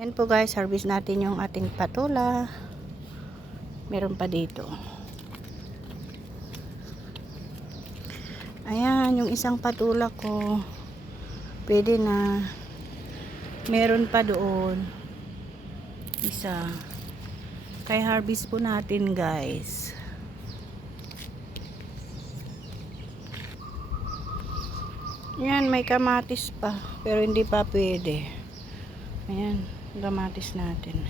Yan po guys, harvest natin yung ating patula. Meron pa dito. Ayan, yung isang patula ko. Pwede na. Meron pa doon. Isa. Kaya harvest po natin guys. Ayan, may kamatis pa. Pero hindi pa pwede. Ayan, kamatis natin.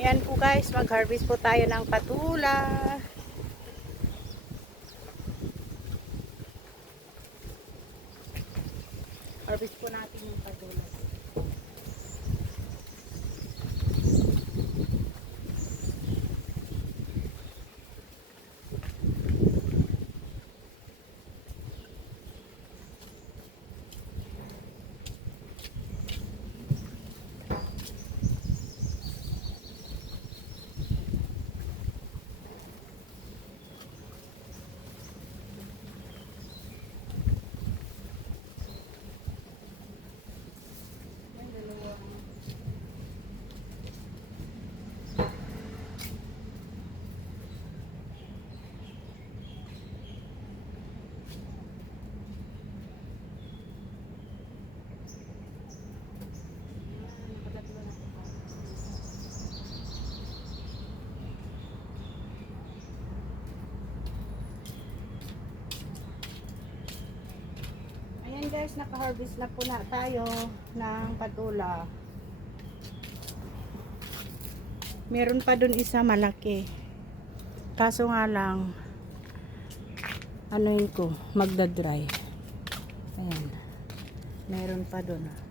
Ayan po guys, mag-harvest po tayo ng patula. Harvest po natin yung patula. Ayan guys, naka-harvest na po na tayo ng patula. Meron pa dun isa malaki. Kaso nga lang, ano yun ko, magdadry. Ayan. Meron pa dun.